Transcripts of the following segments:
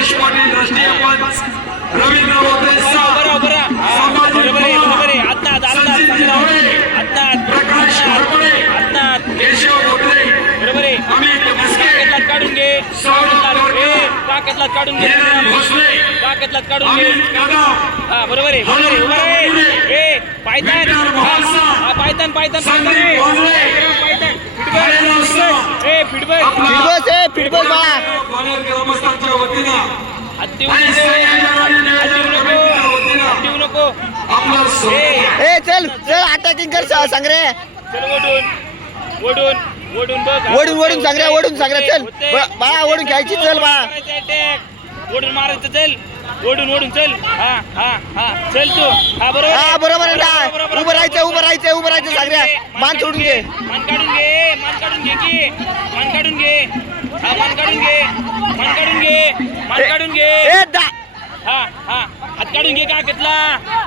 योगेश पाटील राष्ट्रीय पंच रवींद्र हा, आत्ता प्रकाश आत्ता केशव आहे. अमित मस्के काढून घे. टाकेतलाच काढून घे. टाकेतलाच काढून घे. हा बरोबर आहे बरोबर आहे. पायतान हा, हा, पायतान पायतान ए चल चल अटॅकिंग कर सा- सांगरे चल ओढून ओढून ओढून हा, ओढून सांगरे चल. बाळा ओढून घ्यायची चल बाळा. ओढून मारायचं चल. ओढून ओढून चल. हा हा हा. चल तू. हा बरोबर हा बरोबर, उभं राहायचं उभं राहायचं उभं राहायचं सांगऱ्या मान सोडून घे. मान काढून घे मान काढून घे की मान काढून घे. हा मान काढून घे मान काढून घे मान काढून घे. ए दा. हा हा. हात काढून घे का घेतला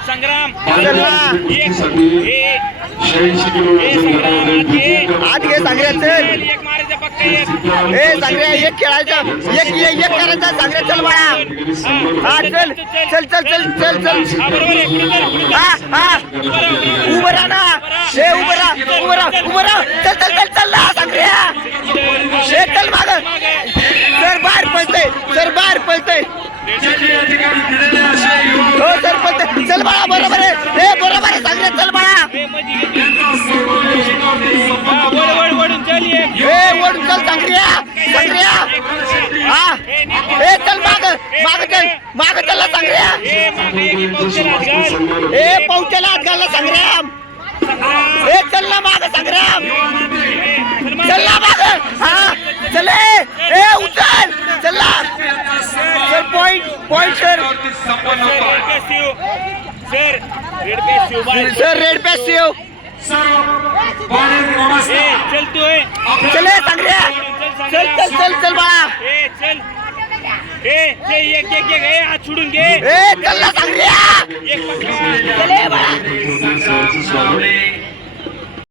संग्राम. एक ए, शहाऐंशी किलो ए, वजन संग्राम, घटावले हात घे. चल, एक मारायचा फक्त एक. ए सांगऱ्या एक खेळायचा. एक एक एक करायचा. सांगऱ्या चल बाळा. हा चल. चल. चल चल चल चल हा बरोबर आहे. पुढे चल पुढे हा. हा. राहा, उभं राहा. उभं राहा ना ए उभं राहा उभं राहा उभं राहा. चल चल चल चल ना सांगऱ्या ए चल माग. सर बाहेर पळतय सर बाहेर पळतय. हो सर पळतय. चल बाळा बरोबर आहे. ए बरोबर आहे चल बाळा. हा, वळून चल सांगऱ्या सांगऱ्या हा. ए चल माग माग चल माग चल घाल. ए पाऊच्याला हात घालला संग्राम. ए चल ना माग संग्राम चल, मागे. चल ना माग हा चल ए ए उचल चल ना सर पॉइंट पॉइंट सर संपन्न सर, होतो रेड पे शिव. सर रेड पे शिव बाय. सर रेड पॅस सेव सर्व ग्वाल्हेर ए, ग्रामस्थ चल तू ए. चल ए सांगऱ्या चल चल चल चल बाळा ए चल ए चल एक एक एक ए हात सोडून घे ए चल ना सांगऱ्या एक पकडा. चल ए बाळा स्वागत